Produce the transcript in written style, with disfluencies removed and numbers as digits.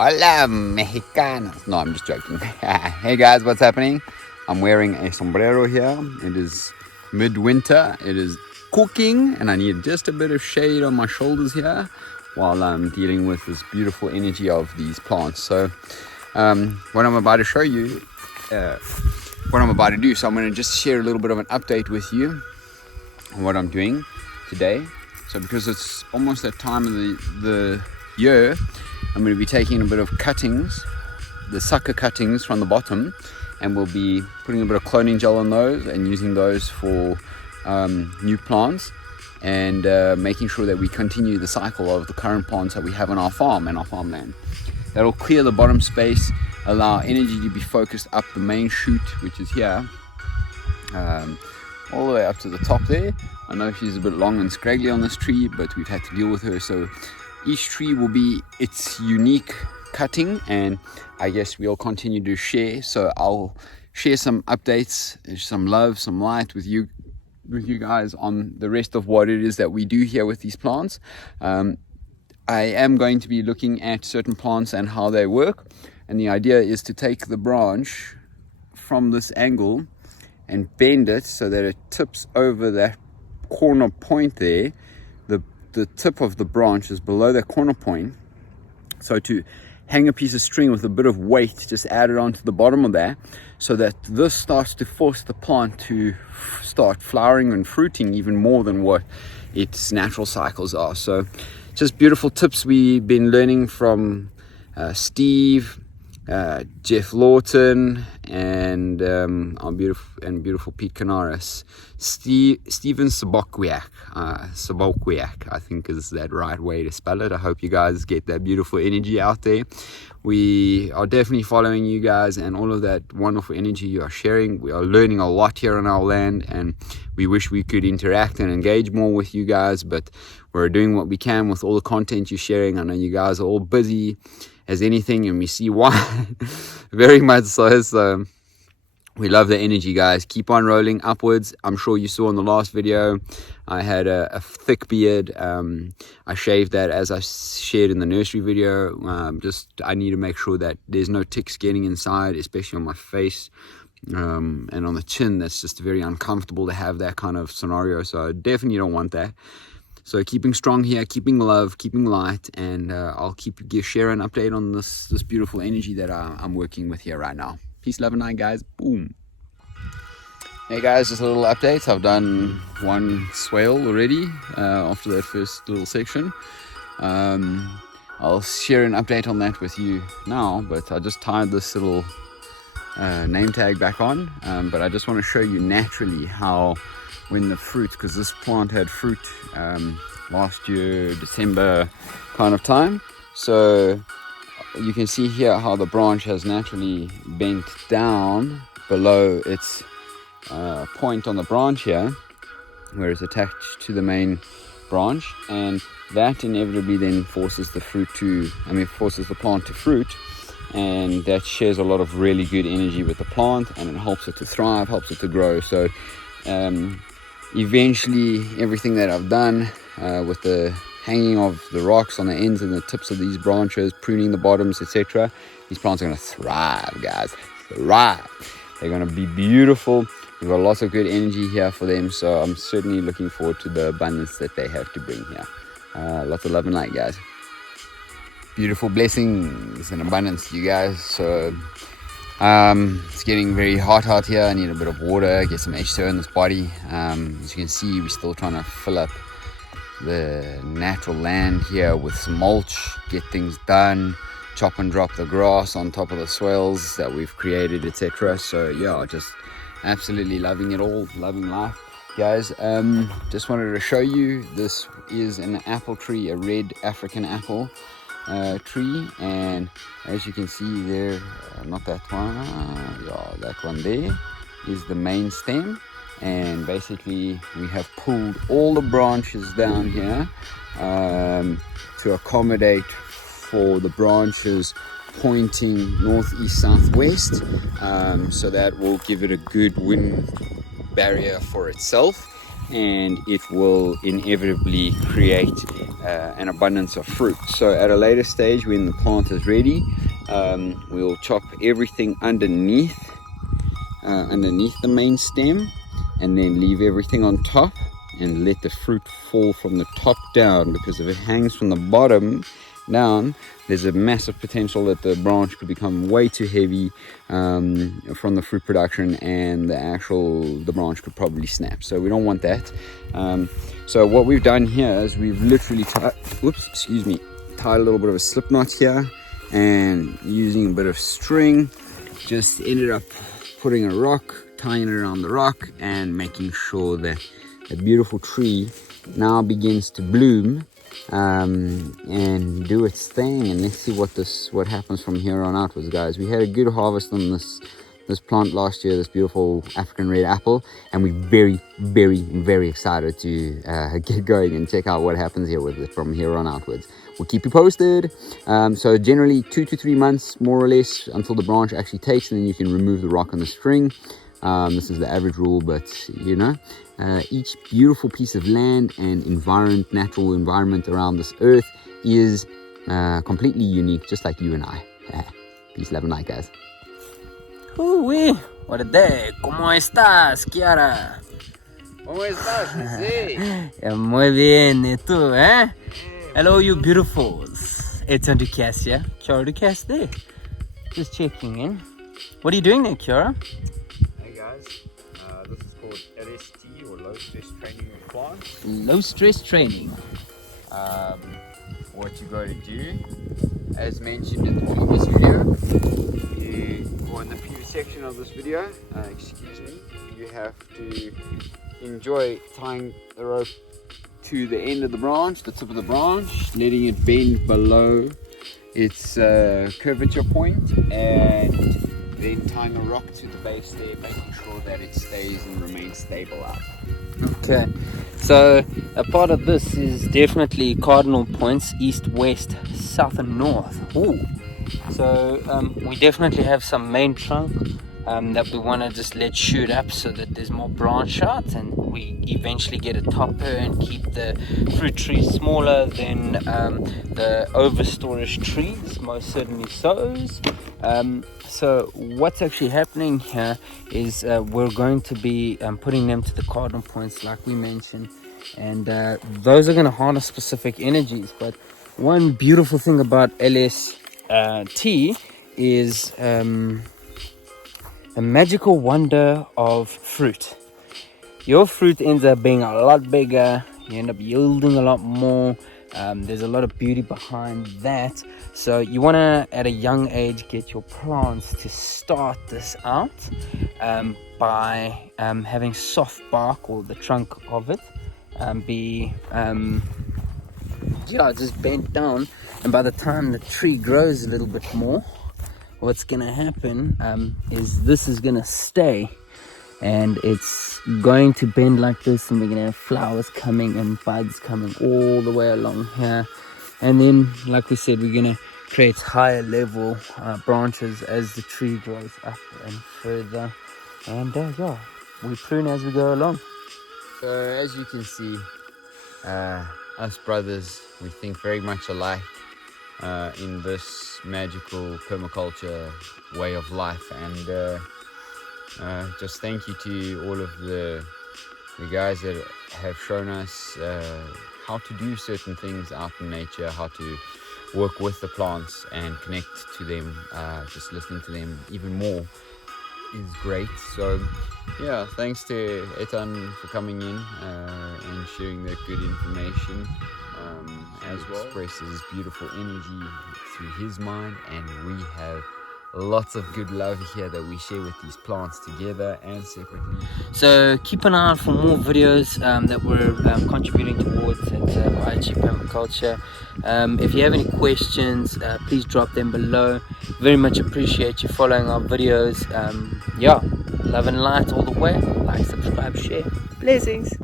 Hola, Mexicanos. No, I'm just joking. Hey guys, what's happening? I'm wearing a sombrero here. It is midwinter. It is cooking, and I need just a bit of shade on my shoulders here while I'm dealing with this beautiful energy of these plants. So, what I'm about to show you, what I'm about to do. So, I'm going to just share a little bit of an update with you on what I'm doing today. So, because it's almost that time of the year, I'm going to be taking a bit of cuttings, the sucker cuttings from the bottom, and we'll be putting a bit of cloning gel on those and using those for new plants, and making sure that we continue the cycle of the current plants that we have on our farm and our farmland. That'll clear the bottom space, allow energy to be focused up the main shoot, which is here, all the way up to the top there. I know she's a bit long and scraggly on this tree, but we've had to deal with her. So each tree will be its unique cutting, and I guess we'll continue to share. So I'll share some updates, some love, some light with you guys on the rest of what it is that we do here with these plants. I am going to be looking at certain plants and how they work, and the idea is to take the branch from this angle and bend it so that it tips over that corner point there. The tip of the branch is below that corner point, so to hang a piece of string with a bit of weight just add it onto the bottom of that, so that this starts to force the plant to start flowering and fruiting even more than what its natural cycles are. So just beautiful tips we've been learning from Steve, Jeff Lawton, and our beautiful Pete Canaris. Steven Sobokwiak, I think is that right way to spell it. I hope you guys get that beautiful energy out there. We are definitely following you guys and all of that wonderful energy you are sharing. We are learning a lot here on our land, and we wish we could interact and engage more with you guys, but we're doing what we can with all the content you're sharing. I know you guys are all busy as anything, and we see why. Very much so. So we love the energy, guys. Keep on rolling upwards. I'm sure you saw in the last video I had a thick beard. I shaved that, as I shared in the nursery video. I need to make sure that there's no ticks getting inside, especially on my face, and on the chin. That's just very uncomfortable to have that kind of scenario, so I definitely don't want that. So keeping strong here, keeping love, keeping light, and I'll share an update on this beautiful energy that I'm working with here right now. Peace, love, and light, guys. Boom. Hey guys, just a little update. I've done one swale already after that first little section. I'll share an update on that with you now, but I just tied this little name tag back on. But I just want to show you naturally how, when the fruit, because this plant had fruit last year, December kind of time. So you can see here how the branch has naturally bent down below its point on the branch here, where it's attached to the main branch, and that inevitably then forces the plant to fruit, and that shares a lot of really good energy with the plant, and it helps it to thrive, helps it to grow. So eventually everything that I've done with the hanging of the rocks on the ends and the tips of these branches, pruning the bottoms, etc., these plants are going to thrive, guys. Thrive. They're going to be beautiful. We've got lots of good energy here for them, so I'm certainly looking forward to the abundance that they have to bring here. Lots of love and light, guys. Beautiful blessings and abundance, you guys. So it's getting very hot out here. I need a bit of water, get some H2O in this body. As you can see, we're still trying to fill up the natural land here with some mulch, get things done, chop and drop the grass on top of the swales that we've created, etc. So yeah, just absolutely loving it all, loving life, guys. Just wanted to show you, this is an apple tree, a red African apple tree, and as you can see there, not that one, yeah, that one there is the main stem, and basically we have pulled all the branches down here to accommodate for the branches pointing northeast southwest, so that will give it a good wind barrier for itself. and it will inevitably create an abundance of fruit. So at a later stage, when the plant is ready, we'll chop everything underneath the main stem, and then leave everything on top and let the fruit fall from the top down, because if it hangs from the bottom down, there's a massive potential that the branch could become way too heavy from the fruit production, and the branch could probably snap. So we don't want that. So what we've done here is we've literally tied a little bit of a slip knot here, and using a bit of string, just ended up putting a rock, tying it around the rock, and making sure that a beautiful tree now begins to bloom and do its thing. And let's see what happens from here on outwards, guys. We had a good harvest on this plant last year, this beautiful African red apple, and we're very, very, very excited to get going and check out what happens here with it from here on outwards. We'll keep you posted. So generally 2 to 3 months more or less until the branch actually takes, and then you can remove the rock on the string. This is the average rule, but you know, each beautiful piece of land and natural environment around this earth is completely unique, just like you and I. Peace, love, and light, guys. Uy, what a day. ¿Cómo estás, Kiara? ¿Cómo estás, José? Muy bien, ¿y tú, eh? Hello, you beautifuls. It's on Ducasse, yeah? Kiara Ducasse there. Just checking in. What are you doing there, Kiara? Hey guys, this is called LST, or low stress training with plants. Low stress training. What you got to do, as mentioned in the previous video, or in the previous section of this video, you have to enjoy tying the rope to the end of the branch, the tip of the branch, letting it bend below its curvature point, and then tying a rock to the base there, making sure that it stays and remains stable up. Okay, so a part of this is definitely cardinal points, east, west, south and north. Ooh. So we definitely have some main trunk that we want to just let shoot up so that there's more branch out, and we eventually get a topper and keep the fruit trees smaller than the over storage trees, most certainly so's. So what's actually happening here is we're going to be putting them to the cardinal points like we mentioned, and those are going to harness specific energies. But one beautiful thing about LST is the magical wonder of fruit. Your fruit ends up being a lot bigger, you end up yielding a lot more. There's a lot of beauty behind that. So you want to, at a young age, get your plants to start this out by having soft bark, or the trunk of it be just bent down, and by the time the tree grows a little bit more, what's gonna happen is this is gonna stay, and it's going to bend like this, and we're gonna have flowers coming and buds coming all the way along here. And then, like we said, we're gonna create higher level branches as the tree grows up and further, and we prune as we go along. So as you can see, us brothers, we think very much alike in this magical permaculture way of life, and just thank you to all of the guys that have shown us how to do certain things out in nature, how to work with the plants and connect to them. Just listening to them even more is great. So yeah, thanks to Etan for coming in and sharing that good information. As well, expresses beautiful energy through his mind, and we have lots of good love here that we share with these plants together and separately. So keep an eye out for more videos that we're contributing towards at YG Permaculture. If you have any questions, please drop them below. Very much appreciate you following our videos. Love and light all the way. Like, subscribe, share. Blessings.